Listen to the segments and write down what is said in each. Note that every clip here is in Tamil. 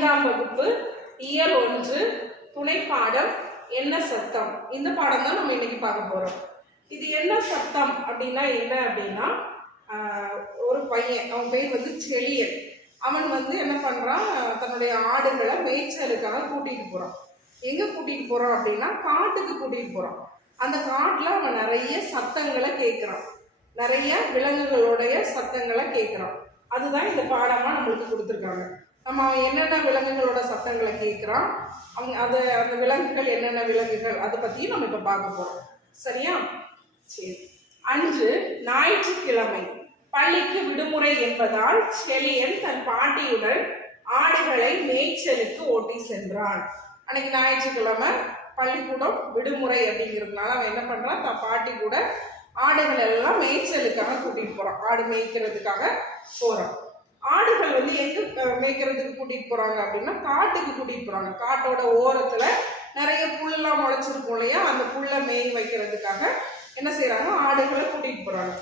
5ஆம் வகுப்பு இயல் 1 துணை பாடம் என்ன சத்தம். இந்த பாடம் தான் நம்ம இன்னைக்கு பார்க்க போறோம். இது என்ன சத்தம் அப்படின்னா என்ன அப்படின்னா, ஒரு பையன், அவன் பேர் வந்து செழியன். அவன் வந்து என்ன பண்றான், தன்னுடைய ஆடுகளை மேய்ச்சலுக்காக கூட்டிட்டு போறான். எங்க கூட்டிட்டு போறான் அப்படின்னா காட்டுக்கு கூட்டிட்டு போறான். அந்த காட்டுல அவன் நிறைய சத்தங்களை கேட்கிறான், நிறைய விலங்குகளுடைய சத்தங்களை கேட்கிறான். அதுதான் இந்த பாடமா நம்மளுக்கு கொடுத்துருக்காங்க. நம்ம அவன் என்னென்ன விலங்குகளோட சத்தங்களை கேட்கிறான், அவங்க அந்த விலங்குகள் என்னென்ன விலங்குகள், அதை பத்தியும் நம்ம இப்ப பார்க்க போறோம். சரியா? சரி. அன்று ஞாயிற்றுக்கிழமை, பள்ளிக்கு விடுமுறை என்பதால் செழியன் தன் பாட்டியுடன் ஆடுகளை மேய்ச்சலுக்கு ஓட்டி சென்றான். அன்னைக்கு ஞாயிற்றுக்கிழமை, பள்ளிக்கூடம் விடுமுறை அப்படிங்கிறதுனால அவன் என்ன பண்றான், தன் பாட்டி கூட ஆடுகள் எல்லாம் மேய்ச்சலுக்காக கூட்டிட்டு போறான். ஆடு மேய்க்கிறதுக்காக போறான். ஆடுகள் வந்து எங்க மேய்க்கிறதுக்கு கூட்டிட்டு போறாங்க அப்படின்னா காட்டுக்கு கூட்டிட்டு போறாங்க. காட்டோட ஓரத்துல நிறைய புல்லாம் முளைச்சிருக்கும் இல்லையா, அந்த புல்லை மேய் வைக்கிறதுக்காக என்ன செய்யறாங்க, ஆடுகளை கூட்டிட்டு போறாங்க.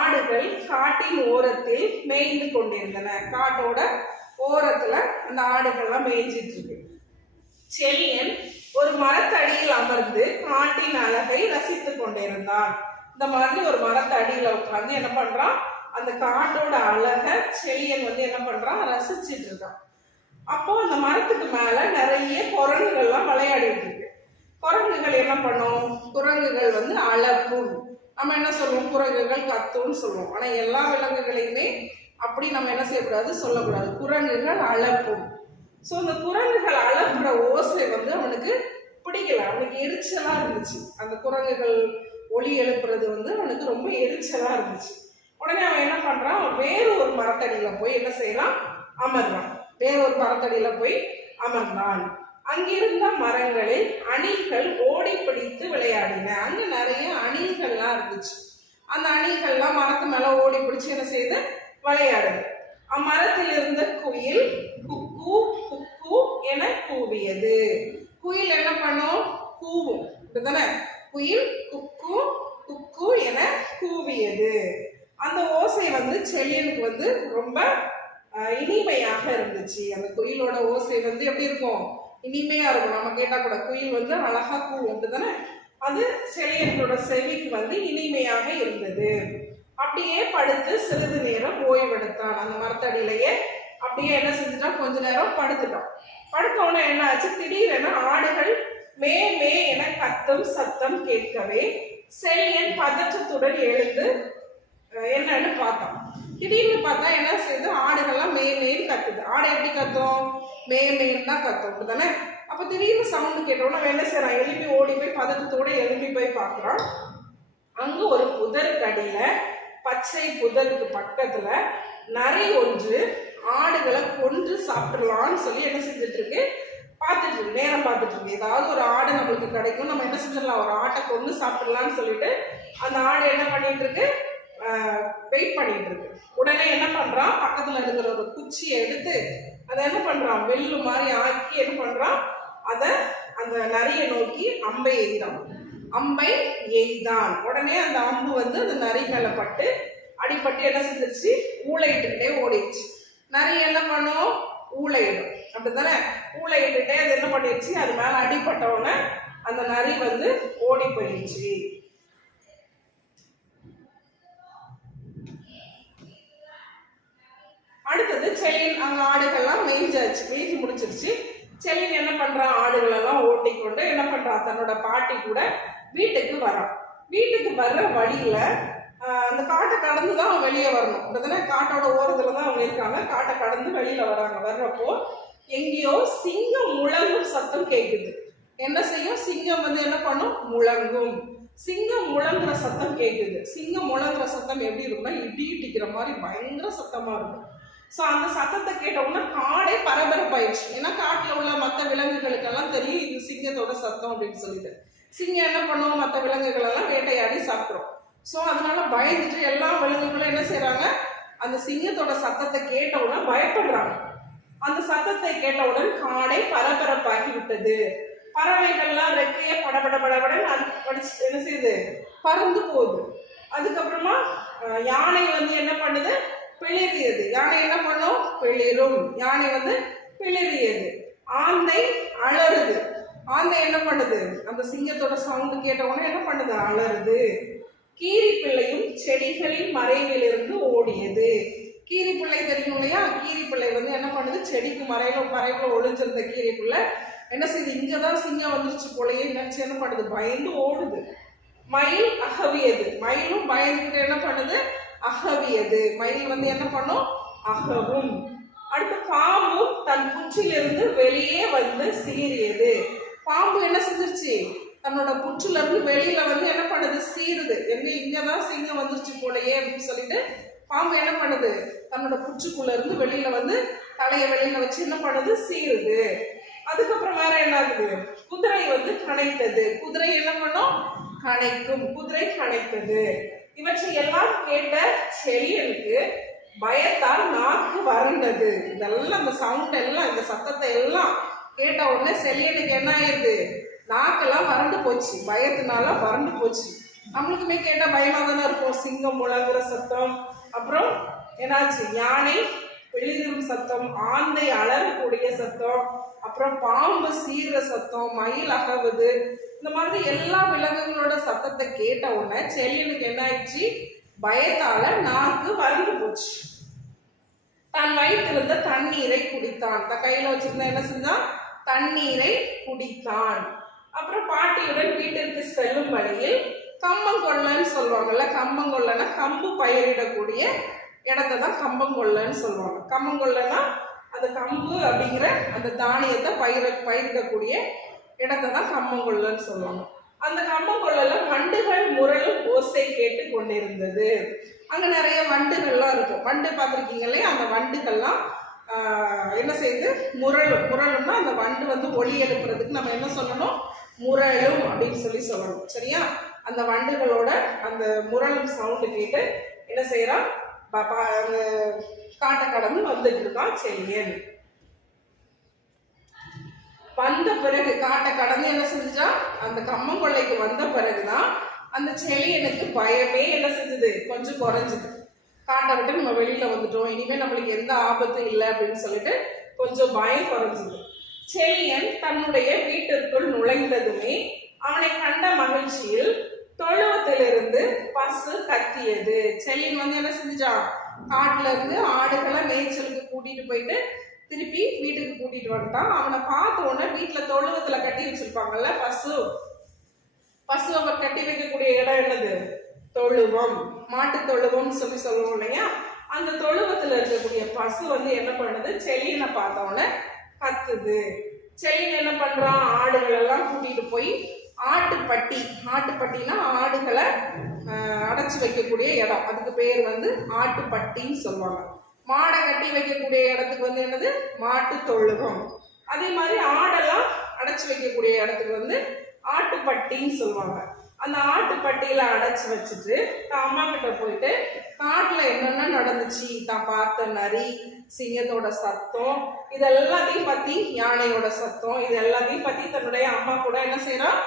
ஆடுகள் காட்டின் ஓரத்தில் மேய்ந்து கொண்டிருந்தன. காட்டோட ஓரத்துல அந்த ஆடுகள்லாம் மேய்ஞ்சிட்டு இருக்கு. செழியன் ஒரு மரத்தடியில் அமர்ந்து காட்டின் அழகை ரசித்துக் கொண்டிருந்தான். இந்த மாதிரி ஒரு மரத்தடியில உட்கார்ந்து என்ன பண்றான், அந்த காட்டோட அழக செழியன் வந்து என்ன பண்றான், ரசிச்சுட்டு இருக்கான். அப்போ அந்த மரத்துக்கு மேல நிறைய குரங்குகள்லாம் விளையாடிட்டு இருக்கு. குரங்குகள் என்ன பண்ணும், குரங்குகள் வந்து அலப்பும். நம்ம என்ன சொல்லுவோம், குரங்குகள் கத்தும்னு சொல்லுவோம். ஆனா எல்லா விலங்குகளையுமே அப்படி நம்ம என்ன செய்யக்கூடாது, சொல்லக்கூடாது. குரங்குகள் அலப்பும். ஸோ இந்த குரங்குகள் அலப்புற ஓசை வந்து அவனுக்கு பிடிக்கல, அவனுக்கு எரிச்சலா இருந்துச்சு. அந்த குரங்குகள் ஒலி எழுப்புறது வந்து அவனுக்கு ரொம்ப எரிச்சலா இருந்துச்சு. உடனே அவன் என்ன பண்றான், வேறு ஒரு மரத்தடியில போய் என்ன செய்யறான், அமர்றான். வேற ஒரு மரத்தடியில போய் அமர்ந்தான். அங்கிருந்த மரங்களில் அணில்கள் ஓடி பிடித்து விளையாடின. அங்க நிறைய அணில்கள்லாம் இருந்துச்சு. அந்த அணில்கள்லாம் மரத்து மேல ஓடி பிடிச்சு என்ன செய்யுது, விளையாடுது. அம்மரத்தில் இருந்த குயில் குக்கு குக்கு என கூவியது. குயில் என்ன பண்ணும், கூவும். இதுதானே, குயில் குக்கு குக்கு என கூவியது. அந்த ஓசை வந்து செழியனுக்கு வந்து ரொம்ப இனிமையாக இருந்துச்சு. அந்த குயிலோட ஓசை வந்து எப்படி இருக்கும், இனிமையா இருக்கும். நம்ம கேட்டா கூட குயில் வந்து அழகா கூவும். அப்படிதானே, அது செழியனோட செவிக்கு வந்து இனிமையாக இருந்தது. அப்படியே படுத்து சிறிது நேரம் ஓய்வெடுத்தான். அந்த மரத்தடியிலேயே அப்படியே என்ன செஞ்சுட்டான், கொஞ்ச நேரம் படுத்துட்டான். படுத்தோன்னே என்ன ஆச்சு, திடீரென ஆடுகள் மே மே என கத்தும் சத்தம் கேட்கவே செழியன் பதற்றத்துடன் எழுந்து என்னன்னு பார்த்தான். திடீர்னு பார்த்தா என்ன செய்யுது, ஆடுகள்லாம் மே மேன்னு கத்துது. ஆடை எப்படி கத்தும், மே மேன்னு தான் கத்தும். அப்படிதானே. அப்ப திடீர்னு சவுண்டு கேட்டோம்னா அவன் என்ன செய்யறான், எழுப்பி ஓடி போய் பதற்றத்தோட எழுப்பி போய் பார்க்கறான். அங்க ஒரு புதருக்கு அடியில, பச்சை புதருக்கு பக்கத்துல நரி ஒன்று ஆடுகளை கொன்று சாப்பிடலாம்னு சொல்லி என்ன செஞ்சுட்டு இருக்கு, பார்த்துட்டு இருக்கு, நேரம் பார்த்துட்டு இருக்கு. ஏதாவது ஒரு ஆடு நம்மளுக்கு கிடைக்கும், நம்ம என்ன செஞ்சிடலாம், ஒரு ஆட்டை கொண்டு சாப்பிடலாம்னு சொல்லிட்டு அந்த ஆடு என்ன பண்ணிட்டு இருக்கு, வெயிட் பண்ணிட்டு இருக்கு. உடனே என்ன பண்றான், பக்கத்துல இருக்கிற ஒரு குச்சியை எடுத்து அதை என்ன பண்றான், வெள்ளு மாதிரி ஆக்கி என்ன பண்றான், அதை அந்த நரியை நோக்கி அம்பை எய்தான். அம்பை எய்தான். உடனே அந்த அம்பு வந்து அந்த நரி மேல பட்டு அடிப்பட்டு என்ன செஞ்சிருச்சு, ஊளையிட்டுக்கிட்டே ஓடிடுச்சு. நரி என்ன பண்ணும், ஊளையிடும். அப்படித்தானே, ஊளையிட்டுட்டே அது என்ன பண்ணிடுச்சு, அது மேல அடிப்பட்டவன அந்த நரி வந்து ஓடி போயிடுச்சு. அடுத்தது செழியன், அங்க ஆடுகள்லாம் மேய்ஞ்சாச்சு, மேய்ச்சி முடிச்சிருச்சு. செழியன் என்ன பண்றான், ஆடுகள் எல்லாம் ஓட்டிக்கொண்டு என்ன பண்றான், தன்னோட பாட்டி கூட வீட்டுக்கு வரான். வீட்டுக்கு வர்ற வழியில அந்த காட்டை கடந்துதான் அவன் வெளியே வரணும். அப்படிதானே, காட்டோட ஓரத்துலதான் அவங்க இருக்காங்க. காட்டை கடந்து வெளியில வர்றாங்க. வர்றப்போ எங்கேயோ சிங்கம் முழங்கும் சத்தம் கேட்குது. என்ன செய்யும், சிங்கம் வந்து என்ன பண்ணும், முழங்கும். சிங்கம் முழங்குற சத்தம் கேட்குது. சிங்கம் முழங்குற சத்தம் எப்படி இருக்கும்னா, இடி இடிக்கிற மாதிரி பயங்கர சத்தமா இருக்கும். ஸோ அந்த சத்தத்தை கேட்டோம்னா காடே பரபரப்பாயிடுச்சு. ஏன்னா காட்டுல உள்ள மற்ற விலங்குகளுக்கெல்லாம் தெரியும் இது சிங்கத்தோட சத்தம் அப்படின்னு சொல்லிட்டு. சிங்கம் என்ன பண்ணுவோம், மற்ற விலங்குகள் எல்லாம் வேட்டையாடி சாப்பிட்றோம். ஸோ அதனால பயந்துட்டு எல்லா விலங்குகளும் என்ன செய்யறாங்க, அந்த சிங்கத்தோட சத்தத்தை கேட்டவுடனே பயப்படுறாங்க. அந்த சத்தத்தை கேட்டவுடன் காடை பரபரப்பாகி விட்டது. பறவைகள்லாம் ரெக்கைய படபட படபடன்னு என்ன செய்யுது, பறந்து போகுது. அதுக்கப்புறமா யானை வந்து என்ன பண்ணுது, பிளிரியது. யானை என்ன பண்ணும், பிளிரும். யானை வந்து பிளிறியது. ஆந்தை அலறுது. ஆந்தை என்ன பண்ணுது? அந்த சிங்கத்தோட சவுண்டு கேட்ட உடனே என்ன பண்ணுது? அலறுது. கீரி பிள்ளையும் செடிகளின் மறைவிலிருந்து ஓடியது. கீரி பிள்ளை தெரியும் இல்லையா? கீரி பிள்ளை என்ன பண்ணுது? செடிக்கு மறைவுல ஒளிஞ்சிருந்த கீரி பிள்ளை என்ன செய்யுது? இங்கதான் சிங்கம் வந்துருச்சு போலயே நினைச்சு என்ன பண்ணுது? பயந்து ஓடுது. மயில் அகவியது. மயிலும் பயந்துகிட்டு என்ன பண்ணுது? அகவியது. மயில் என்ன பண்ணும்? அகவும். அடுத்து பாம்பு தன் புற்றிலிருந்து வெளியே வந்து சீறியது. பாம்பு என்ன செஞ்சிருச்சு? தன்னோட புற்றுல இருந்து வெளியில என்ன பண்ணுது? சீருது. இங்கதான் சிங்கம் வந்துருச்சு போலயே அப்படின்னு சொல்லிட்டு பாம்பு என்ன பண்ணுது? தன்னோட புற்றுக்குள்ள இருந்து வெளியில தலையை வெளியில வச்சு என்ன பண்ணுது? சீருது. அதுக்கப்புறம் வேற என்ன ஆகுது? குதிரை கனைத்தது. குதிரை என்ன பண்ணும்? கனைக்கும். குதிரை கனைத்தது. இவற்றை எல்லாம் கேட்ட செழியனுக்கு பயத்தால் நாக்கு வறண்டது. இதெல்லாம் இந்த சவுண்ட் எல்லாம், இந்த சத்தத்தை எல்லாம் கேட்ட உடனே செழியனுக்கு என்ன ஆயிருது? நாக்கெல்லாம் வறண்டு போச்சு. பயத்தினால வறண்டு போச்சு. நம்மளுக்குமே கேட்டா பயமா தானே இருக்கும். சிங்கம் முழங்குற சத்தம், அப்புறம் என்னாச்சு? யானை வெளியிடும் சத்தம், ஆந்தை அலறக்கூடிய சத்தம், அப்புறம் பாம்பு சீர சத்தம், மயில் அகவுது. இந்த மாதிரி எல்லா விலங்குகளோட சத்தத்தை கேட்ட உடனே செழியனுக்கு என்ன ஆயிடுச்சு? பயத்தால நாக்கு வறண்டு போச்சு. தன் வைத்திருந்த தண்ணீரை குடித்தான். தன் கையில வச்சிருந்த என்ன செஞ்சான்? தண்ணீரை குடித்தான். அப்புறம் பாட்டியுடன் வீட்டிற்கு செல்லும் வழியில் கம்பங்கொள்ளன்னு சொல்லுவாங்கல்ல. கம்பங்கொள்ளனா கம்பு பயிரிடக்கூடிய இடத்தை தான் கம்பங்கொள்ளன்னு சொல்லுவாங்க. கம்பங்கொள்ளனா அந்த கம்பு அப்படிங்கிற அந்த தானியத்தை பயிரிடக்கூடிய இடத்தை தான் கம்பங்கொள்ளன்னு சொல்லுவாங்க. அந்த கம்பங்கொள்ளல வண்டுகள் முரளும் ஓசை கேட்டு கொண்டிருந்தது. அங்க நிறைய வண்டுகள்லாம் இருக்கும். வண்டு பார்த்துருக்கீங்க இல்லையா? அந்த வண்டுகள்லாம் என்ன செய்யுது? முரளும்னா அந்த வண்டு ஒலி எழுப்புறதுக்கு நம்ம என்ன சொல்லணும்? முரளும் அப்படின்னு சொல்லணும். சரியா? அந்த வண்டுகளோட அந்த முரளும் சவுண்டு கேட்டு என்ன செய்யறான்? காட்டை கடந்து வந்துட்டு இருக்கான் செழியன். வந்த பிறகு காட்டை கடந்து என்ன செஞ்சா? அந்த கம்மங்கொள்ளைக்கு வந்த பிறகுதான் அந்த செழியனுக்கு பயமே என்ன செஞ்சது? கொஞ்சம் குறைஞ்சது. காட்டை விட்டு நம்ம வெளியில வந்துட்டோம், இனிமே நம்மளுக்கு எந்த ஆபத்தும் இல்லை அப்படின்னு சொல்லிட்டு கொஞ்சம் பயம் குறைஞ்சது. செழியன் தன்னுடைய வீட்டிற்குள் நுழைந்ததுமே அவனை கண்ட மகிழ்ச்சியில் தொழுவத்திலிருந்து பசு கத்தியது. செழியன் என்ன செஞ்சான்? காட்டுல இருந்து ஆடுகளை மேய்ச்சலுக்கு கூட்டிட்டு போயிட்டு திருப்பி வீட்டுக்கு கூட்டிட்டு வந்துட்டான். அவனை பார்த்த உடனே வீட்டுல தொழுவத்துல கட்டி வச்சிருப்பாங்கல்ல பசுவை கட்டி வைக்கக்கூடிய இடம் என்னது? தொழுவம். மாட்டு தொழுவம் சொல்லுவோம் இல்லையா? அந்த தொழுவத்துல இருக்கக்கூடிய பசு என்ன பண்ணுது? செழியனை பார்த்த உடனே கத்துது. செழியன் என்ன பண்றான்? ஆடுகள் எல்லாம் கூட்டிட்டு போய் ஆட்டுப்பட்டினா ஆடுகளை அடைச்சு வைக்கக்கூடிய இடம், அதுக்கு பேர் ஆட்டுப்பட்டின்னு சொல்லுவாங்க. மாடை கட்டி வைக்கக்கூடிய இடத்துக்கு என்னது? மாட்டு தொழுவம். அதே மாதிரி ஆடெல்லாம் அடைச்சு வைக்கக்கூடிய இடத்துக்கு ஆட்டுப்பட்டின்னு சொல்லுவாங்க. அந்த ஆட்டுப்பட்டியில அடைச்சு வச்சுட்டு தான் அம்மா கிட்ட போயிட்டு காட்டுல என்னென்ன நடந்துச்சு, தான் பார்த்த நரி, சிங்கத்தோட சத்தம், இது எல்லாத்தையும் பத்தி, யானையோட சத்தம், இது எல்லாத்தையும் பத்தி தன்னுடைய அம்மா கூட என்ன செய்யறான்?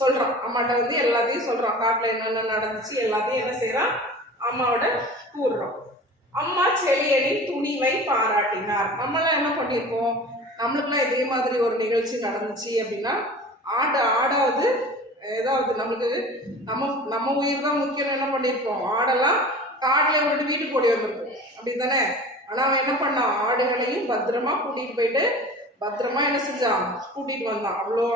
சொல்றான். அம்மாட்ட எல்லாத்தையும் சொல்றான். காட்டுல என்னென்ன நடந்துச்சு எல்லாத்தையும் என்ன செய்யறான்? அம்மாவோட கூறுறான். அம்மா செழியனின் துணிவை பாராட்டினார். நம்மளாம் என்ன பண்ணியிருப்போம்? நம்மளுக்குலாம் இதே மாதிரி ஒரு நிகழ்ச்சி நடந்துச்சு அப்படின்னா ஆடாவது ஏதாவது நம்மளுக்கு நம்ம உயிர் தான் முக்கியம் என்ன பண்ணியிருப்போம்? ஆடெல்லாம் காட்டில் விட்டுட்டு வீட்டுக்கு ஓடி வந்திருப்போம், அப்படி தானே? ஆனால் அவன் என்ன பண்ணான்? ஆடுகளையும் பத்திரமா கூட்டிட்டு போயிட்டு பத்திரமா என்ன செஞ்சான்? கூட்டிட்டு வந்தான். அவ்வளோ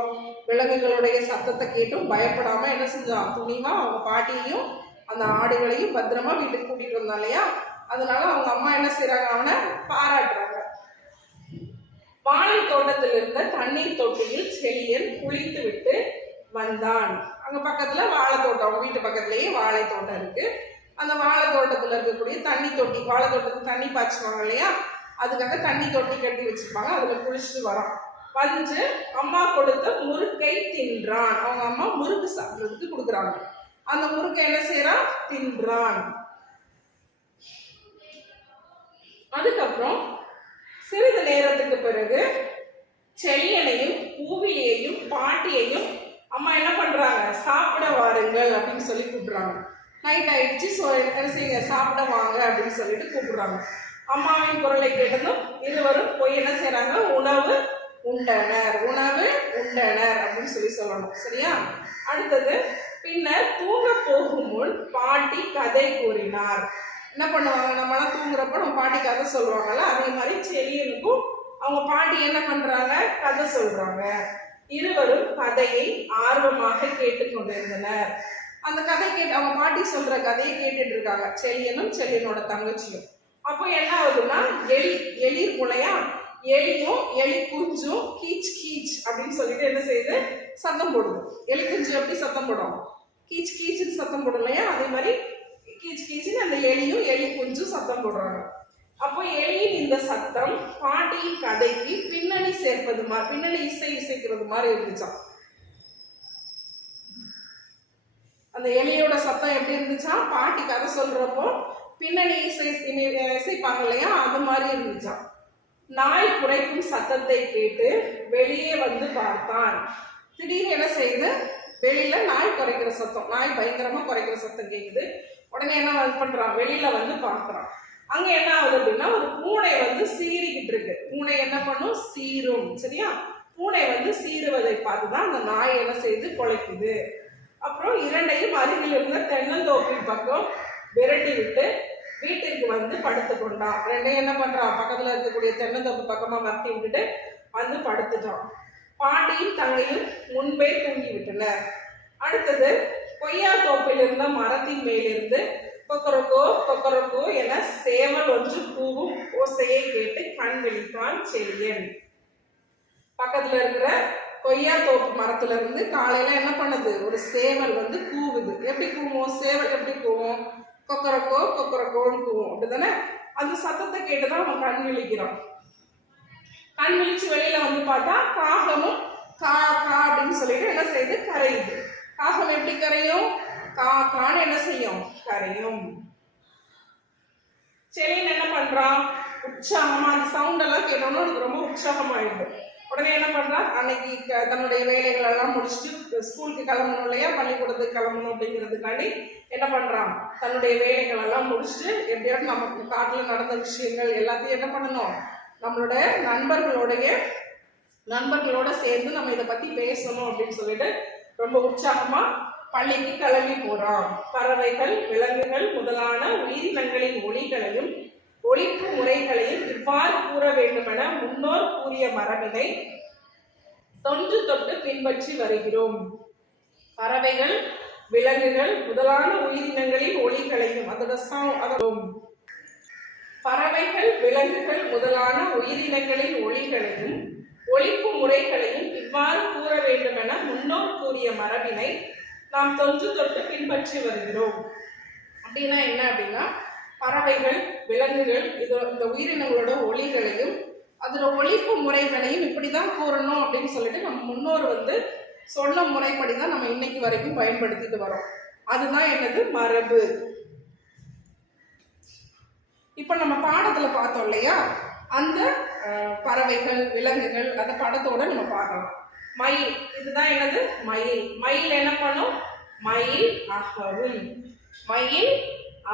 விலங்குகளுடைய சத்தத்தை கேட்டும் பயப்படாம என்ன செஞ்சான்? துணிவா அவங்க பாட்டியையும் அந்த ஆடுகளையும் பத்திரமா வீட்டுக்கு கூட்டிட்டு வந்தான் இல்லையா? அதனால அவங்க அம்மா என்ன செய்யறாங்க? அவனை பாராட்டுறாங்க. வாழை தோட்டத்தில் இருந்த தண்ணீர் தொட்டியில் செழியன் குளித்து விட்டு வந்தான். அங்க பக்கத்துல வாழை தோட்டம், அவங்க வீட்டு பக்கத்துலயே வாழை தோட்டம் இருக்கு. அந்த வாழை தோட்டத்துல இருக்கக்கூடிய தண்ணி தொட்டி, வாழை தோட்டத்துக்கு தண்ணி பாய்ச்சுவாங்க இல்லையா? அதுக்காக தண்ணி தொட்டி கட்டி வச்சிருப்பாங்க. அதுல குளிச்சுட்டு வரான். வந்து அம்மா கொடுத்த முறுக்கை தின்றான். அவங்க அம்மா முறுக்கு சாப்பிட்றதுக்கு கொடுக்குறாங்க. அந்த முறுக்கை என்ன செய்யறான்? தின்றான். அதுக்கப்புறம் சிறிது நேரத்துக்கு பிறகு செழியனையும் பூவிலியையும் பாட்டியையும் அம்மா என்ன பண்றாங்க? சாப்பிட வாருங்கள் அப்படின்னு சொல்லி கூப்பிடுறாங்க. நைட் ஆயிடுச்சு, என்ன செய்யுங்க? சாப்பிட வாங்க அப்படின்னு சொல்லிட்டு கூப்பிடுறாங்க. அம்மாவின் குரலை கேட்டதும் இருவரும் போய் என்ன செய்றாங்க, உணவு உண்டனர், உணவு உண்டனர் அப்படின்னு சொல்லணும். சரியா? அடுத்தது, பின்னர் தூங்க போகும் முன் பாட்டி கதை கூறினார். என்ன பண்ணுவாங்க, நம்மளாம் தூங்குறப்ப நம்ம பாட்டி கதை சொல்லுவாங்கல்ல, அதே மாதிரி செழியனுக்கும் அவங்க பாட்டி என்ன பண்றாங்க, கதை சொல்றாங்க. இருவரும் கதையை ஆர்வமாக கேட்டுக்கொண்டிருந்தனர். அந்த கதை கேட்டு அவங்க பாட்டி சொல்ற கதையை கேட்டுட்டு இருக்காங்க, செழியனும் செழியனோட தங்கச்சியும். அப்போ என்ன ஆகுதுன்னா, எலி முளையா, எலியும் எலி குஞ்சும் கீச் கீச் அப்படின்னு சொல்லிட்டு என்ன செய்யுது, சத்தம் போடுது. எலி குஞ்சு எப்படி சத்தம் போடும், கீச் கீச்சுன்னு சத்தம் போடும் இல்லையா, அதே மாதிரி கீச் கீச்சுன்னு அந்த எலியும் எலி குஞ்சும் சத்தம் போடுறாங்க. அப்போ எலியின் இந்த சத்தம் பாட்டியின் கதைக்கு பின்னணி சேர்ப்பது மாதிரி, பின்னணி இசைக்கிறது மாதிரி இருந்துச்சாம். அந்த எலியோட சத்தம் எப்படி இருந்துச்சா, பாட்டி கதை சொல்றப்போ பின்னணி இசைப்பாங்க இல்லையா, அது மாதிரி இருந்துச்சாம். நாய் குறைக்கும் சத்தத்தை கேட்டு வெளியே வந்து பார்த்தான். திடீர்னு என்ன செய்யுது, வெளியில நாய் குறைக்கிற சத்தம், நாய் பயங்கரமா குறைக்கிற சத்தம் கேக்குது. உடனே என்ன பண்றான், வெளியில வந்து பார்க்கறான். அங்க என்ன ஆகுது அப்படின்னா, ஒரு பூனை வந்து சீறிக்கிட்டு இருக்கு. பூனை என்ன பண்ணும், சீரும். சரியா? பூனை வந்து சீருவதை பார்த்துதான் அந்த நாய் என்ன செய்து குலைக்குது. அப்புறம் இரண்டையும் அருகில் இருந்த தென்னந்தோப்பின் பக்கம் விரட்டி விட்டு வீட்டிற்கு வந்து படுத்து கொண்டான். ரெண்டையும் என்ன பண்றான், பக்கத்துல இருக்கக்கூடிய தென்னந்தோப்பு பக்கமா விரட்டி விட்டுட்டு வந்து படுத்துட்டான். பாட்டியும் தங்கையும் முன்பே தூங்கி விட்டனர். அடுத்தது, கொய்யா தோப்பில் இருந்த மரத்தின் மேலிருந்து கொக்கரக்கோ கொக்கரக்கோ என சேவல் ஒன்று கூவும் ஓசையை கேட்டு கண் விழித்தான் செழியன். பக்கத்துல இருக்கிற கொய்யா தோப்பு மரத்துல இருந்து காலையில என்ன பண்ணுது, ஒரு சேவல் வந்து கூவுது. எப்படி கூவும், சேவல் எப்படி கூவும், கொக்கரக்கோ கொக்கரக்கோன்னு கூவும், அப்படிதானே? அந்த சத்தத்தை கேட்டுதான் அவன் கண் விழிக்கிறான். கண் விழிச்சு வெளியில வந்து பார்த்தா காகமும் கா கா அப்படின்னு சொல்லிட்டு என்ன செய்யுது, கரையுது. காகம் எப்படி கரையும், கா கான்னு என்ன செய்யும், கரையும். செழியன் என்ன பண்றான், உற்சாகமா அந்த சவுண்ட் எல்லாம் கேட்டோம்னா எனக்கு ரொம்ப உற்சாகமாயிடுது. உடனே என்ன பண்றான், அன்னைக்கு தன்னுடைய வேலைகள் எல்லாம் முடிச்சுட்டு ஸ்கூலுக்கு கிளம்பணும் இல்லையா, பள்ளிக்கூடத்துக்கு கிளம்பணும் அப்படிங்கிறதுக்காண்டி என்ன பண்றான், தன்னுடைய வேலைகள் எல்லாம் முடிச்சுட்டு எப்படியாவது நமக்கு காட்டுல நடந்த விஷயங்கள் எல்லாத்தையும் என்ன பண்ணணும், நம்மளோட நண்பர்களோட சேர்ந்து நம்ம இதை பத்தி பேசணும் அப்படின்னு சொல்லிட்டு ரொம்ப உற்சாகமா பள்ளிக்கு கிளம்பி போறான். பறவைகள், விலங்குகள் முதலான உயிரினங்களின் ஒலிகளையும் ஒலிப்பு முறைகளையும் இவ்வாறு கூற வேண்டுமென முன்னோர் கூறிய மரபினை தொன்று தொட்டு பின்பற்றி வருகிறோம். பறவைகள், விலங்குகள் முதலான உயிரினங்களின் ஒலிகளையும் பறவைகள், விலங்குகள் முதலான உயிரினங்களின் ஒலிகளையும் ஒலிப்பு முறைகளையும் இவ்வாறு கூற வேண்டுமென முன்னோர் கூறிய மரபினை நாம் தொன்று தொட்டு பின்பற்றி வருகிறோம். அப்படின்னா என்ன அப்படின்னா, பறவைகள், விலங்குகள் இந்த உயிரினங்களோட ஒலிகளையும் அதோட ஒலிப்பு முறைகளையும் இப்படிதான் கூறணும் அப்படின்னு சொல்லிட்டு நம்ம முன்னோர் வந்து சொன்ன முறைப்படிதான் நம்ம இன்னைக்கு வரைக்கும் பயன்படுத்திட்டு வரோம். அதுதான் என்னது, மரபு. இப்ப நம்ம பாடத்துல பார்த்தோம் இல்லையா, அந்த பறவைகள், விலங்குகள் அந்த படத்தோட நம்ம பார்க்கலாம். மயில், இதுதான் என்னது, மயில். மயில் என்ன பண்ணும், மயில் அகவும், மயில்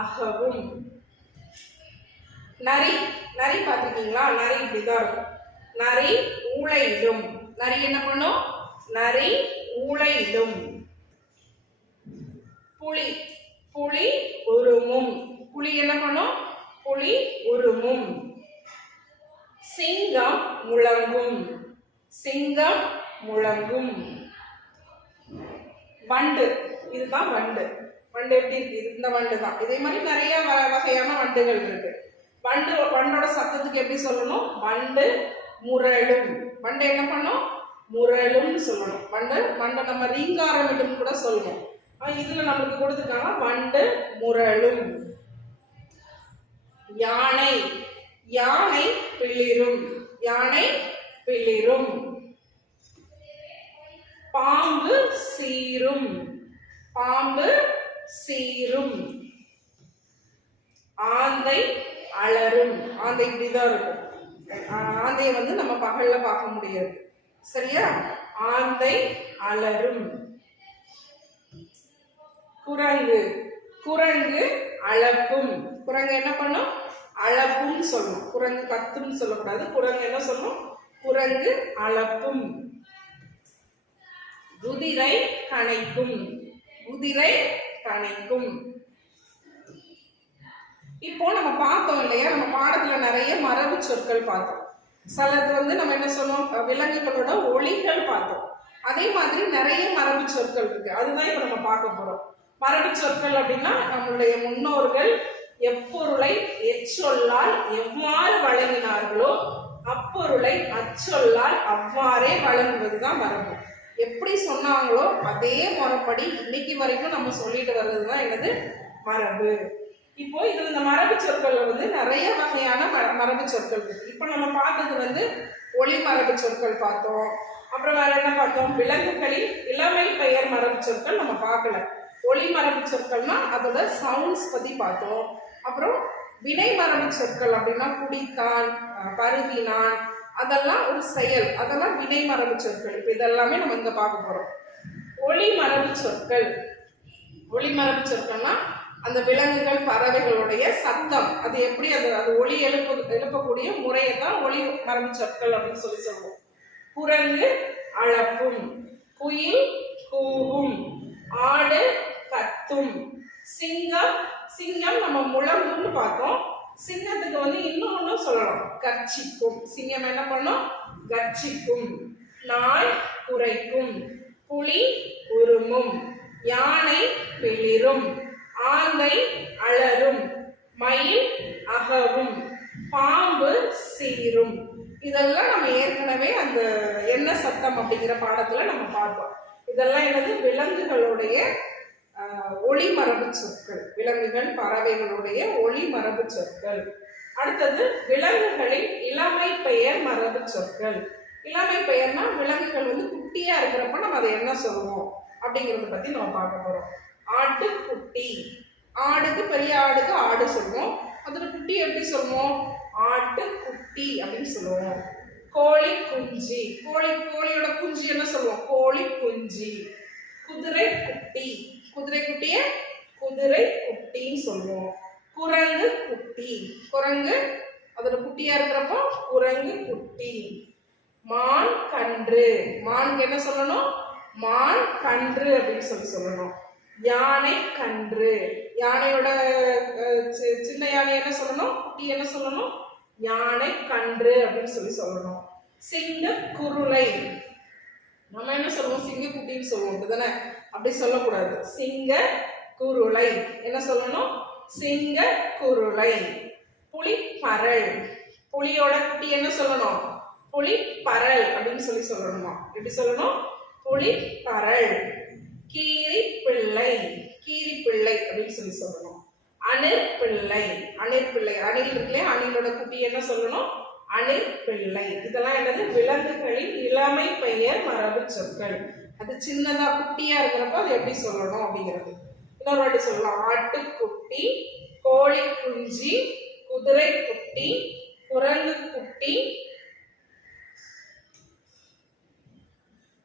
அகவும். நரி, நரி பார்த்துருக்கீங்களா, நரி இப்படிதான் இருக்கும். நரி ஊளையிடும், நரி என்ன பண்ணும், நரி ஊளையிடும். புலி, புலி உருமும், புலி என்ன பண்ணும், புலி உருமும். சிங்கம் முழங்கும், சிங்கம் முழங்கும். வண்டு, இதுதான் வண்டு. வண்டு எப்படி இருக்கு, இந்த வண்டு தான். இதே மாதிரி நிறைய வகையான வண்டுகள் இருக்கு. வண்டோட சத்தத்துக்கு எப்படி சொல்லணும், வண்டு முரளும். வண்டு என்ன பண்ணும், முரளும்னு சொல்லணும். வண்டு நம்ம ரீங்காரமிடும் கூட சொல்லணும். இதுல நம்மளுக்கு கொடுத்துருக்காங்க வண்டு முரளும். யானை, யானை பிளிரும், யானை பிளிரும். பாம்பு சீரும், பாம்பு சீரும். ஆந்தை அலரும், ஆந்தை இப்படிதான் இருக்கும். ஆந்தையை வந்து நம்ம பகல்ல பார்க்க முடியாது. சரியா, ஆந்தை அலரும். குரங்கு, குரங்கு அளக்கும். குரங்கு என்ன பண்ணும், அளப்பும் சொல்லணும். குரங்கு கத்தும் சொல்லக்கூடாது. குரங்கு என்ன சொல்லணும்? குரங்கு அளப்பும். குதிரை கனைக்கும். குதிரை கனைக்கும். இப்போ நம்ம பார்த்தோம் இல்லையா, நம்ம பாடத்துல நிறைய மரபு சொற்கள் பார்த்தோம். சிலது நம்ம என்ன சொன்னோம், விலங்குகளோட ஒலிகள் பார்த்தோம். அதே மாதிரி நிறைய மரபு சொற்கள் இருக்கு. அதுதான் இப்ப நம்ம பார்க்க போறோம். மரபு சொற்கள் அப்படின்னா நம்மளுடைய முன்னோர்கள் எப்பொருளை எச்சொல்லால் எவ்வாறு வழங்கினார்களோ அப்பொருளை அச்சொல்லால் அவ்வாறே வழங்குவதுதான் மரபு. எப்படி சொன்னாங்களோ அதே முறைப்படி இன்னைக்கு வரைக்கும் நம்ம சொல்லிட்டு வர்றதுதான் என்னது மரபு. இப்போ இதுல இந்த மரபு சொற்கள்ல நிறைய வகையான மரபு சொற்கள் இருக்கு. இப்போ நம்ம பார்த்தது ஒளி மரபு சொற்கள் பார்த்தோம். அப்புறம் வேற என்ன பார்த்தோம்? விலங்குகளில் இளமை பெயர் மரபு சொற்கள் நம்ம பார்க்கல. ஒளி மரபு சொற்கள்னா அதோட சவுண்ட்ஸ் பத்தி பார்த்தோம். அப்புறம் வினை மரபு சொற்கள் அப்படின்னா குடித்தான், பருகினான், அதெல்லாம் ஒரு செயல், அதெல்லாம் வினை மரபு சொற்கள். இப்போ இதெல்லாமே நம்ம இங்க பார்க்க போறோம். ஒளி மரபு சொற்கள். ஒளி மரபு சொற்கள்னா அந்த விலங்குகள் பறவைகளுடைய சத்தம், அது எப்படி அது ஒளி எழுப்பக்கூடிய முறையை தான் ஒளி மரபு சொற்கள் அப்படின்னு சொல்லுவோம். குரங்கு அளப்பும், குயில் கூவும், ஆடு கத்தும், சிங்கம் சிங்கம் நம்ம முழங்குன்னு பார்த்தோம். சிங்கத்துக்கு இன்னொன்னு சொல்லலாம், கர்ச்சிக்கும். சிங்கம் என்ன பண்ணும்? கர்ச்சிக்கும். நாய் குரைக்கும், புலி உருமும், யானை வெளிரும், ஆந்தை அலரும், மயில் அகவும், பாம்பு சீரும். இதெல்லாம் நம்ம ஏற்கனவே அந்த என்ன சத்தம் அப்படிங்கிற பாடத்துல நம்ம பார்த்தோம். இதெல்லாம் என்னது? விலங்குகளுடைய ஒளி மரபு சொற்கள். விலங்குகள் பறவைகளுடைய ஒளி மரபு சொற்கள். அடுத்தது விலங்குகளின் இளமை பெயர் மரபு சொற்கள். இளமை பெயர்னா விலங்குகள் குட்டியா இருக்கிறப்ப நம்ம அதை என்ன சொல்லுவோம் அப்படிங்கறத பத்தி நம்ம பார்க்க போறோம். ஆட்டுக்குட்டி. ஆடுக்கு, பெரிய ஆடுக்கு ஆடு சொல்லுவோம். அதோட குட்டி எப்படி சொல்லுவோம்? ஆட்டுக்குட்டி அப்படின்னு சொல்லுவோம். கோழி குஞ்சு. கோழியோட குஞ்சு என்ன சொல்லுவோம்? கோழி குஞ்சு. குதிரை குட்டி. குதிரை குட்டிய குதிரை குட்டின்னு சொல்லுவோம். குரங்கு குட்டி. குரங்கு அதோட குட்டியா இருக்கிறப்போ குரங்கு குட்டி. மான் கன்று. மானுக்கு என்ன சொல்லணும்? மான் கன்று அப்படின்னு சொல்லணும். யானை கன்று. யானையோட சின்ன யானை என்ன சொல்லணும்? குட்டி என்ன சொல்லணும்? யானை கன்று அப்படின்னு சொல்லணும். சிங்க குருளை. நம்ம என்ன சொல்லுவோம்? சிங்க குட்டின்னு சொல்லுவோம், அப்படிதானே? அப்படி சொல்லக்கூடாது. சிங்க குருளை என்ன சொல்லணும்? சிங்க குருளை. புலி பரல். புலியோட குட்டி என்ன சொல்லணும்? புலி பரல் அப்படின்னு சொல்லணுமா? எப்படி சொல்லணும்? புலி பரல். கீரி பிள்ளை. கீரி பிள்ளை அப்படின்னு சொல்லணும். அணில் பிள்ளை. அணில் பிள்ளை. அணில் இருக்குல்ல, அணிலோட குட்டி என்ன சொல்லணும்? அணில் பிள்ளை. இதெல்லாம் என்னது? விலங்குகளின் இளமை பெயர் மரபு சொற்கள். அது சின்னதா குட்டியா இருக்கிறப்ப அது எப்படி சொல்லணும் அப்படிங்கிறது இன்னொரு வாட்டி சொல்லலாம். ஆட்டுக்குட்டி, கோழி குஞ்சு, குதிரை குட்டி, குரங்கு குட்டி,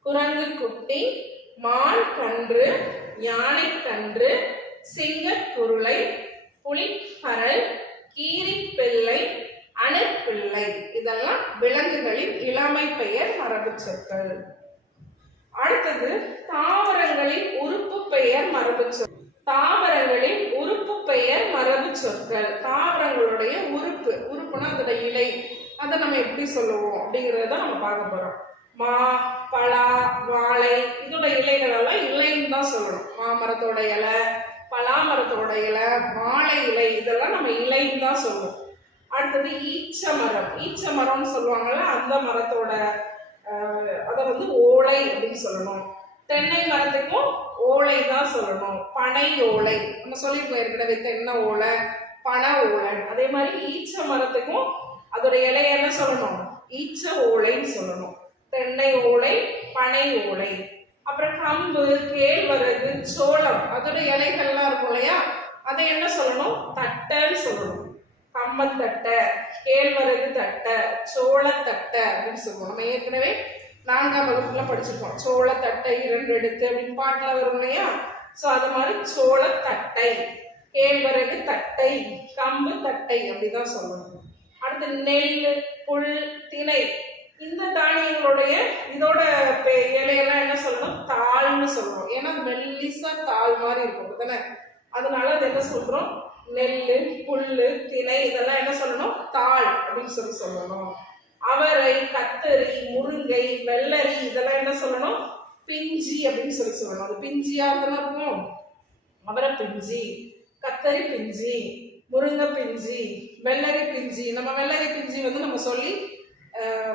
குரங்கு குட்டி, மான் கன்று, யானை கன்று, சிங்க குருளை, புலி பரல், கீரி பிள்ளை, அணிற்பிள்ளை. இதெல்லாம் விலங்குகளின் இளமை பெயர் மரபு சொற்கள். அடுத்தது தாவரங்களின் உறுப்பு பெயர் மரபு சொற்கள். தாவரங்களின் உறுப்பு பெயர் மரபு சொற்கள். தாவரங்களுடைய உறுப்புனா அதோட இலை, அதை நம்ம எப்படி சொல்லுவோம் அப்படிங்கறத நம்ம பார்க்க போறோம். மா, பலா, வாழை, இதோட இலைகள் எல்லாம் இலைன்னு தான் சொல்லணும். மாமரத்தோட இலை, பலாமரத்தோட இலை, வாழை இலை, இதெல்லாம் நம்ம இலைன்னு தான் சொல்லுவோம். அடுத்தது ஈச்ச மரம். ஈச்ச மரம்னு சொல்லுவாங்கல்ல, அந்த மரத்தோட அதை ஓலை அப்படின்னு சொல்லணும். தென்னை மரத்துக்கும் ஓலை தான் சொல்லணும். பனை ஓலை நம்ம சொல்லிருக்கோம் ஏற்கனவே, தென்னை ஓலை, பனை ஓலை. அதே மாதிரி ஈச்ச மரத்துக்கும் அதோட இலையை என்ன சொல்லணும்? ஈச்ச ஓலைன்னு சொல்லணும். தென்னை ஓலை, பனை ஓலை. அப்புறம் கம்பு, கேழ்வரகு, சோளம், அதோட இலைகள்லாம் இருக்கும் இல்லையா, அதை என்ன சொல்லணும்? தட்டைன்னு சொல்லணும். கம்பத்தட்டை, கேழ்வரகு தட்டை, சோளத்தட்டை அப்படின்னு சொல்லுவோம். நம்ம ஏற்கனவே 4ஆம் வகுப்புல படிச்சிருக்கோம். சோளத்தட்டை 2 எடுத்து அப்படின்னு பாட்டுல வரும் இல்லையா. சோ அது மாதிரி சோளத்தட்டை, கேழ்வரகு தட்டை. தட்டை, கம்பு தட்டை அப்படிதான் சொல்லணும். அடுத்து நெல், புல், திணை, இந்த தானியங்களுடைய இதோட இலையெல்லாம் என்ன சொல்லணும், தாள்னு சொல்றோம். ஏன்னா மெல்லிசா தாள் மாதிரி இருக்கும் தானே, அதனால அது என்ன சொல்றோம், நெல்லு, புல்லு, திணை இதெல்லாம் என்ன சொல்லணும், தாள் அப்படின்னு சொல்லணும். அவரை, கத்தரி, முருங்கை, வெள்ளரி இதெல்லாம் என்ன சொல்லணும், பிஞ்சி அப்படின்னு சொல்லணும். அது பிஞ்சியா தானே இருக்கும், அவரை பிஞ்சி, கத்தரி பிஞ்சி, முருங்கை பிஞ்சி, வெள்ளரி பிஞ்சி. நம்ம வெள்ளரி பிஞ்சி வந்து நம்ம சொல்லி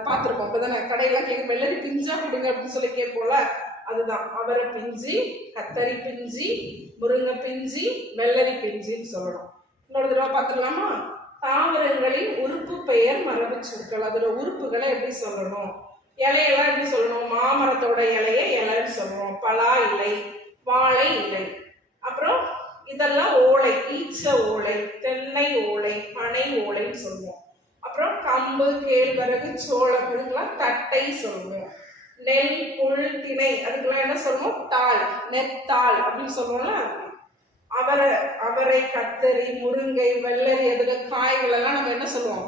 பார்த்துருப்போம். இப்போதானே கடையெல்லாம் கேட்க வெள்ளரி பிஞ்சா கொடுங்க அப்படின்னு சொல்லி கேட்போம்ல, அதுதான் அவரை பிஞ்சி, கத்தரி பிஞ்சி, முருங்கை பிஞ்சி, வெள்ளரி பிஞ்சின்னு சொல்லணும். இன்னொரு தடவை பார்த்துக்கலாமா? தாவரங்களின் உறுப்பு பெயர் மரபு சொற்கள். அதோட உறுப்புகளை எப்படி சொல்லணும், இலையெல்லாம் எப்படி சொல்லணும், மாமரத்தோட இலையை இலைன்னு சொல்லுவோம், பலா இலை, வாழை இலை. அப்புறம் இதெல்லாம் ஓலை, ஈச்ச ஓலை, தென்னை ஓலை, பனை ஓலைன்னு சொல்லுவோம். அப்புறம் கம்பு, கேழ்வரகு, சோளம் இதுக்கெல்லாம் தட்டை சொல்லுவோம். நெல், புல், திணை அதுக்கெல்லாம் என்ன சொல்லுவோம், தாள், நெத்தாள் அப்படின்னு சொல்லுவோம்ல. அவரை, கத்தரி, முருங்கை, வெள்ளரி அதுக்கு காய்கள் எல்லாம் நம்ம என்ன சொல்லுவோம்,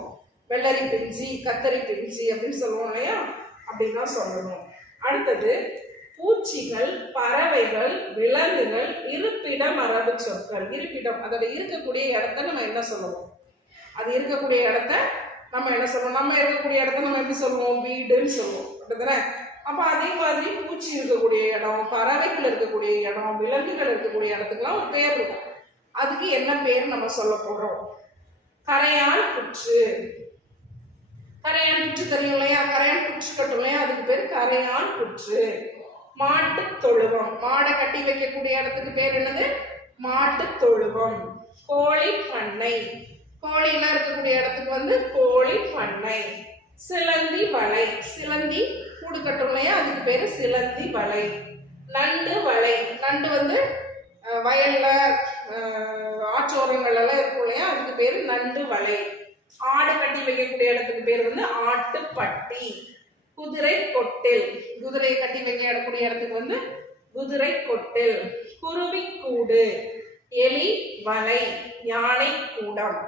வெள்ளரி பிஞ்சி, கத்தரி பிஞ்சி அப்படின்னு சொல்லுவோம் இல்லையா, அப்படின்தான் சொல்லணும். அடுத்தது பூச்சிகள், பறவைகள், விலங்குகள், இருப்பிட மரபு சொற்கள். இருப்பிடம், அதோட இருக்கக்கூடிய இடத்த நம்ம என்ன சொல்லுவோம், அது இருக்கக்கூடிய இடத்த நம்ம என்ன சொல்லுவோம், நம்ம இருக்கக்கூடிய இடத்த நம்ம எப்படி சொல்லுவோம், வீடுன்னு சொல்லுவோம் அப்படிதானே. அப்போ அதே மாதிரி பூச்சி இருக்கக்கூடிய இடம், பறவைகள் இருக்கக்கூடிய இடம், விலங்குகள் இருக்கக்கூடிய இடத்துக்குலாம் ஒரு பேர் இருக்கும். அதுக்கு என்ன பேர் நம்ம சொல்ல போறோம், கரையான் புற்று. கரையான் புற்று தெரியும் இல்லையா, கரையான் புற்று கட்டும் இல்லையா, அதுக்கு பேர் கரையான் புற்று. மாட்டு தொழுவம், மாடை கட்டி வைக்கக்கூடிய இடத்துக்கு பேர் என்னது, மாட்டு தொழுவம். கோழி பண்ணை, கோழிலாம் இருக்கக்கூடிய இடத்துக்கு வந்து கோழி பண்ணை. சிலந்தி வலை, சிலந்தி கூடு கட்டும் இல்லையா, அதுக்கு பேரு சிலந்தி வலை. நண்டு வலை, நண்டு வந்து வயல்ல ஆற்றோரங்கள் எல்லாம் இருக்கும் இல்லையா, அதுக்கு பேரு நண்டு வலை. ஆடு கட்டி வைக்கக்கூடிய இடத்துக்கு பேர் வந்து ஆட்டுப்பட்டி. குதிரை கொட்டில், குதிரையை கட்டி வைக்கக்கூடிய இடத்துக்கு வந்து குதிரை கொட்டில். குருவி கூடு, எலி வலை, யானை கூடம்.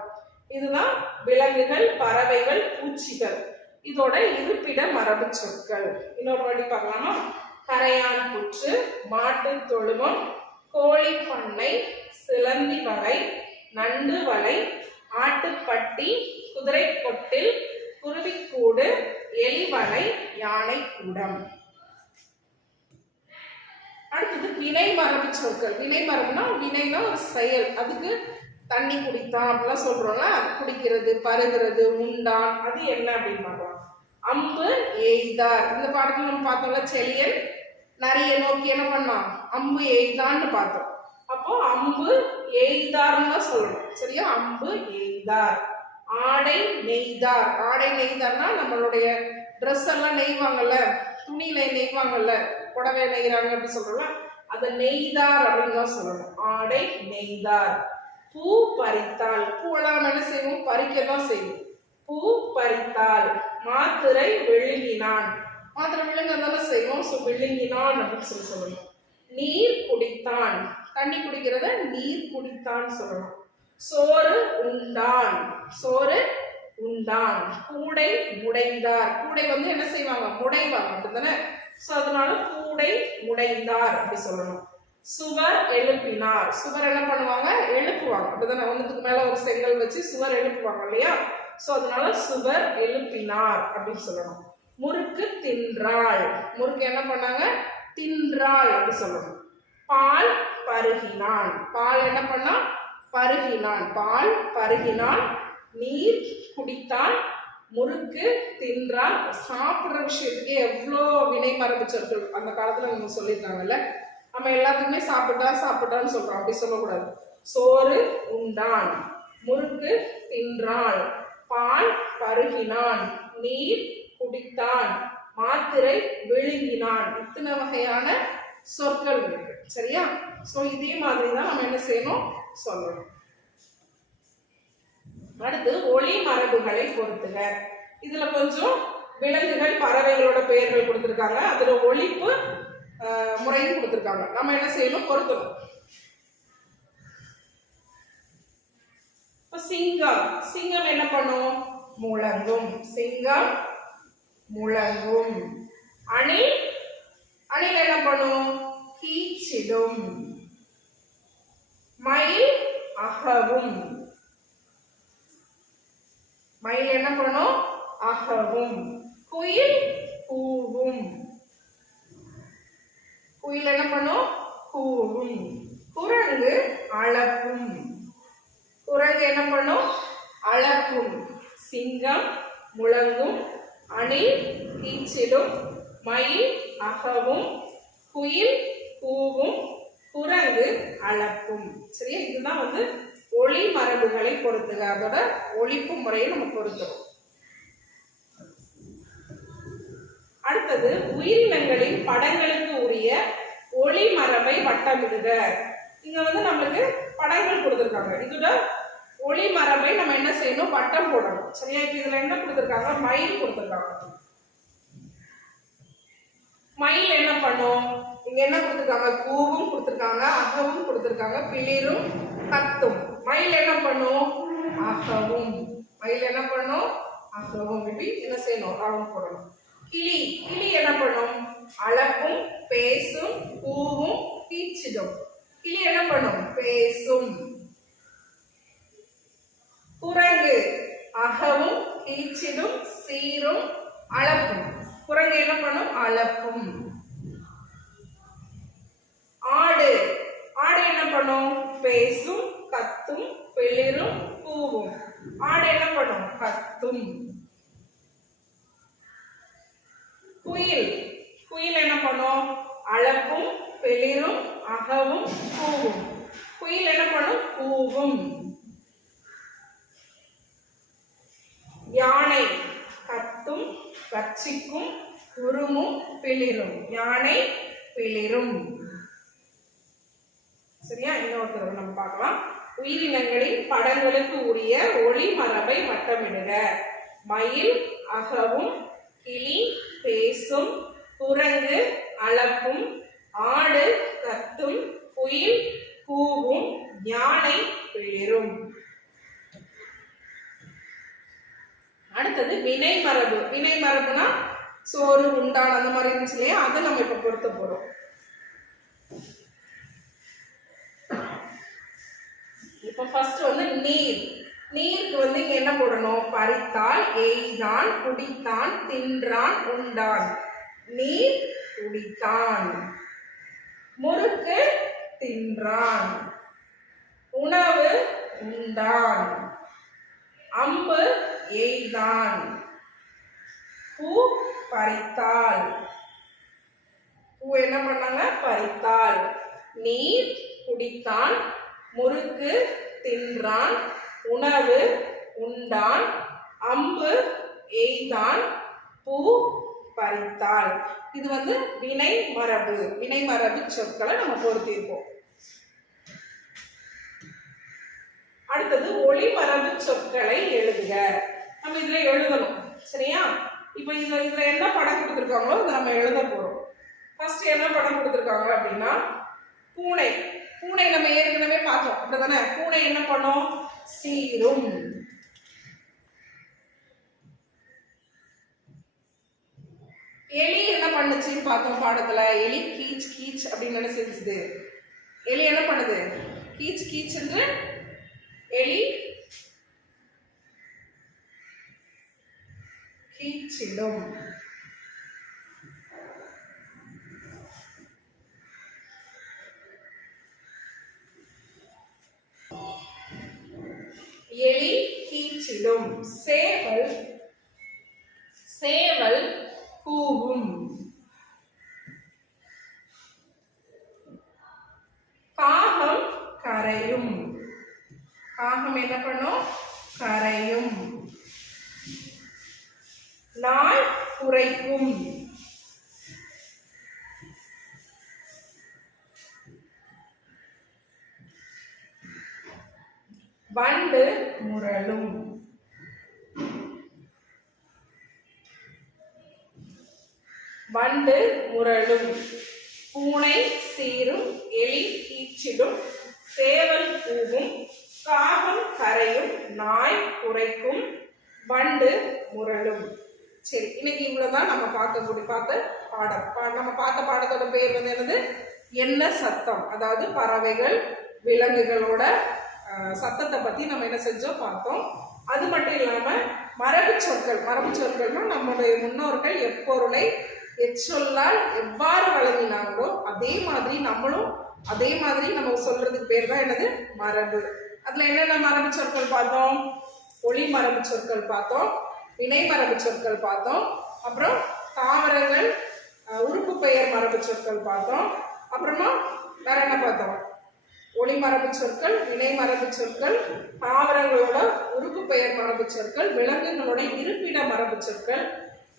இதுதான் விலங்குகள், பறவைகள், பூச்சிகள் இதோட இருப்பிட மரபு சொற்கள். இன்னொரு வாட்டி பார்க்கலாமா? கரையான் புற்று, மாட்டு தொழுவம், கோழி பண்ணை, சிலந்தி வலை, நண்டு வலை, ஆட்டுப்பட்டி, குதிரை கொட்டில், குருவிக்கூடு, எலி வலை, யானை கூடம். அடுத்தது வினை மரபு சொற்கள். வினை மரபுனா, வினைனா ஒரு செயல், அதுக்கு தண்ணி குடித்தான் அப்படிலாம் சொல்றோம்ல, குடிக்கிறது, பருகிறது, உண்டான், அது என்ன அப்படின்னு பார்க்கலாம். அம்பு எய்தார், இந்த பாடத்துல நம்ம பார்த்தோம்ல, செழியன் நரிய நோக்கி என்ன பண்ணான், அம்பு எய்தான்னு பார்த்தோம். அப்போ அம்பு எய்தார்னு சொல்லணும், சரியா? அம்பு எய்தார். ஆடை நெய்தார், ஆடை நெய்தார்னா நம்மளுடைய ட்ரெஸ் எல்லாம் நெய்வாங்கல்ல, துணியில நெய்வாங்கல்ல, புடவை நெய்கிறாங்க அப்படின்னு சொல்றோம்ல, அதை நெய்தார் அப்படின்னு தான் சொல்லணும். ஆடை நெய்தார். பூ பறித்தாள், பூவெல்லாம் நம்ம என்ன செய்வோம், பறிக்கதான் செய்வோம். பூ பறித்தாள். மாத்திரை விழுங்கினான், மாத்திரை விழுங்கதானே செய்வோம், ஸோ விழுங்கினான் அப்படின்னு சொல்லணும். நீர் குடித்தான், தண்ணி குடிக்கிறத நீர் குடித்தான் சொல்லணும். சோறு உண்டான், சோறு உண்டான். கூடை முடைந்தார், கூடை வந்து என்ன செய்வாங்க, முடைவாங்க அப்படித்தானே, ஸோ அதனால கூடை முடைந்தார் அப்படி சொல்லணும். சுவர் எழுப்பினார், சுவர் என்ன பண்ணுவாங்க, எழுப்புவாங்க அப்படிதானே, ஒன்றுத்துக்கு மேல ஒரு செங்கல் வச்சு சுவர் எழுப்புவாங்க இல்லையா, ஸோ அதனால சுவர் எழுப்பினார் அப்படின்னு சொல்லணும். முறுக்கு தின்றாள், முறுக்கு என்ன பண்ணாங்க, தின்றாள் அப்படி சொல்லணும். பால் பருகினான், பால் என்ன பண்ணா, பருகினான், பால் பருகினான். நீர் குடித்தான். முறுக்கு தின்றால். சாப்பிட்ற விஷயத்துக்கு எவ்வளோ வினை மரபு சொற்கள் அந்த காலத்துல நம்ம சொல்லியிருக்காங்கல்ல, நம்ம எல்லாத்துக்குமே சாப்பிட்டான்னு சொல்றோம், அப்படி சொல்லக்கூடாது. சோறு உண்டான், முறுக்கு தின்றான், பால் பருகினான், நீர் குடித்தான், மாத்திரை விழுங்கினான். இத்தனை வகையான சொற்கள் இருக்கு, சரியா? ஸோ இதே மாதிரி தான் நம்ம என்ன செய்யணும், சொல்லணும். அடுத்து ஒளி மரபுகளை பொறுத்துக. இதுல கொஞ்சம் விலங்குகள், பறவைகளோட பெயர்கள் கொடுத்திருக்காங்க, அதுல ஒழிப்பு முறையும் கொடுத்திருக்காங்க. நம்ம என்ன செய்யணும், பொருத்தணும். சிங்கம். சிங்கம் என்ன பண்ணும்? முழங்கும். சிங்கம் முழங்கும். அணில். அணில் என்ன பண்ணும்? கீச்சிடும். மயில் அகவும். மயில் என்ன பண்ணும்? அகவும். குயில் கூவும். குயில் என்ன பண்ணும்? கூவும். குரங்கு அளக்கும். குரங்கு என்ன பண்ணும்? அளக்கும். சிங்கம் முழங்கும். அணில் கீச்சிடும். மயில் அகவும். குயில் கூவும். குரங்கு அளக்கும். சரியா? இதுதான் ஒளி மரபுகளை பொறுத்துக. அதோட ஒழிப்பு முறையை நம்ம பொறுத்தோம். அடுத்தது உயிரினங்களின் படங்களுக்கு உரிய ஒளி மரபை வட்டமிடுக. இங்க நம்மளுக்கு படங்கள் கொடுத்திருக்காங்க. இதோட ஒளி மரபை நம்ம என்ன செய்யணும்? வட்டம் போடணும். சரியா? இப்ப இதுல என்ன கொடுத்திருக்காங்க? மயில் கொடுத்திருக்காங்க. மயில் என்ன பண்ணும்? இங்க என்ன கொடுத்திருக்காங்க? கூவும் கொடுத்திருக்காங்க, அகவும் கொடுத்திருக்காங்க, பிளிரும் கத்தும். மயில் என்ன பண்ணும்? அகவும். மயில் என்ன பண்ணும்? அகவும். இப்படி என்ன செய்யணும்? ரவுண்ட் போடணும். கிளி. கிளி என்ன பண்ணும்? அளக்கும், பேசும், கூவும், கீச்சிடும். கிளி என்ன பண்ணும்? பேசும். குரங்கு அகவும், கீச்சிடும், சீரும், அளக்கும். குரங்கு என்ன பண்ணும்? அளக்கும். ஆடு. ஆடு என்ன பண்ணும்? பேசும், கத்தும், பிளிரும், கூவும். ஆடு என்ன பண்ணும்? கத்தும். குயில். குயில் என்ன பண்ணும்? அளக்கும், பிளிரும், அகவும், கூவும். குயில் என்ன பண்ணும்? கூவும். யானை கத்தும், கர்ச்சிக்கும், உருமும், பிளிரும். யானை பிளிரும். சரியா? இன்னொருத்தர் நம்ம பார்க்கலாம். உயிரினங்களின் படங்களுக்கு உரிய ஒளி மரபை வட்டமிடுக. மயில் அகவும், கிளி பேசும், குரங்கு அளக்கும், ஆடு கத்தும், குயில் கூவும், யானை பிளிரும். அடுத்தது வினை மரபு. வினை மரபுனா சோறு, உண்டான், அந்த மாதிரி இருந்துச்சு இல்லையா? அதை நம்ம இப்ப பொருத்த போறோம். இப்ப ஃபர்ஸ்ட் நீர். நீருக்கு இங்க என்ன போடணும்? பறித்தால், எய்தான், குடித்தான், தின்றான், உண்டான். நீர் குடித்தான். முறுக்கு தின்றான். உணவு உண்டான். அம்பு எய்தான். பூ பறித்தாள். பூ என்ன பண்ணாங்க? பறித்தாள். நீர் குடித்தான். முறுக்கு தின்றான். உணவு உண்டான். அம்பு எய்தான். பூ பறித்தாள். இது வினை மரபு. வினை மரபு சொற்களை நம்ம பொருத்திருப்போம். அடுத்தது ஒளி மரபு சொற்களை எழுதுக. நம்ம இதுல எழுதணும். சரியா? இப்ப இதுல என்ன படம் கொடுத்திருக்காங்களோ அதை நம்ம எழுத போறோம். ஃபர்ஸ்ட் என்ன படம் கொடுத்திருக்காங்க அப்படின்னா பூனை. பூனை நம்ம ஏற்கனவே பார்த்தோம் அப்படிதானே? பூனை என்ன பண்ணும்? சீரும். எலி என்ன பண்ணுச்சுன்னு பார்த்தோம் பாடத்துல. எலி கீச் கீச் அப்படின்னு என்ன செஞ்சுது? எலி என்ன பண்ணுது? கீச் கீச் என்று எலி கீச்சிடும். எலி கீச்சிடும். சேவல் சேவல் கூவும். காகம் கரையும். காகம் என்ன பண்ணும்? கரையும். நாய் குரைக்கும். வண்டு முரளும். வண்டு முரளும். பூனை சீரும். எலி கீச்சிடும். சேவல் கூவும். காகம் கரையும், நாய் குரைக்கும், வண்டு முரளும். சரி, இன்னைக்கு இவ்வளவுதான் நம்ம பார்த்த பாடம். நம்ம பார்த்த பாடத்தோட பேர் வந்து என்னது? என்ன சத்தம். அதாவது பறவைகள் விலங்குகளோட சத்தத்தை பத்தி நம்ம என்ன செஞ்சோம் பார்த்தோம். அது மட்டும் இல்லாம மரபு சொற்கள்னா நம்முடைய முன்னோர்கள் எப்பொருளை எச்சொல்லால் எவ்வாறு வழங்கினாங்களோ அதே மாதிரி நம்மளும் அதே மாதிரி நம்ம சொல்றதுக்கு பேர் தான் என்னது? மரபு. அதுல என்னென்ன மரபு சொற்கள் பார்த்தோம்? ஒளி மரபு சொற்கள் பார்த்தோம், வினை மரபு சொற்கள் பார்த்தோம், அப்புறம் தாவரங்கள் உறுப்பு பெயர் மரபு சொற்கள் பார்த்தோம். அப்புறமா வேற என்ன பார்த்தோம்? ஒளி மரபு சொற்கள், வினை மரபு சொற்கள், தாவரங்களோட உறுப்பு பெயர் மரபு சொற்கள், விலங்குகளோட இருப்பிட மரபு சொற்கள்,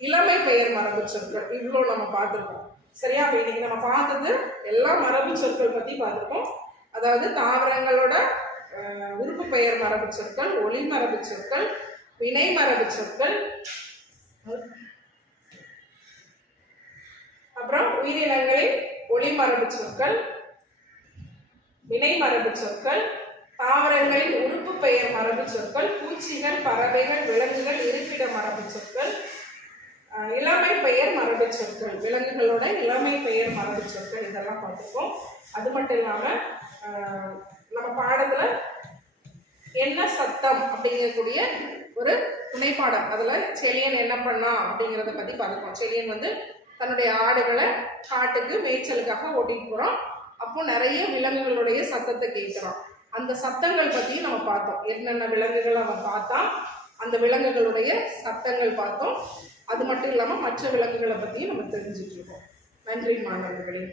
இளமை பெயர் மரபு சொற்கள். இவ்வளோ நம்ம பார்த்துருக்கோம். சரியா? அப்ப இன்னைக்கு நம்ம பார்த்தது எல்லா மரபு சொற்கள் பத்தி பார்த்துருக்கோம். அதாவது தாவரங்களோட உறுப்பு பெயர் மரபு சொற்கள், ஒளி மரபு சொற்கள், வினை மரபு சொற்கள், அப்புறம் உயிரினங்களின் ஒளி மரபு சொற்கள், வினை மரபு சொற்கள், தாவரங்களின் உறுப்பு பெயர் மரபு சொற்கள், பூச்சிகள், பறவைகள், விலங்குகள் இருப்பிட மரபு சொற்கள், இளமை பெயர் மரபு சொற்கள், விலங்குகளோட இளமை பெயர் மரபு சொற்கள், இதெல்லாம் பார்த்துருக்கோம். அது மட்டும் இல்லாம நம்ம பாடத்துல என்ன சத்தம் அப்படிங்கக்கூடிய ஒரு துணைப்பாடம். அதுல செழியன் என்ன பண்ணா அப்படிங்கிறத பத்தி பார்த்துருக்கோம். செழியன் வந்து தன்னுடைய ஆடுகளை காட்டுக்கு மேய்ச்சலுக்காக ஓட்டிட்டு போறோம். அப்போ நிறைய விலங்குகளுடைய சத்தத்தை கேட்கிறோம். அந்த சத்தங்கள் பத்தி நம்ம பார்த்தோம். என்னென்ன விலங்குகள் அவன் பார்த்தா அந்த விலங்குகளுடைய சத்தங்கள் பார்த்தோம். அது மட்டும் இல்லாம மற்ற விலங்குகளை பத்தியும் நம்ம தெரிஞ்சுட்டு இருக்கோம். நன்றி மாணவர்களே.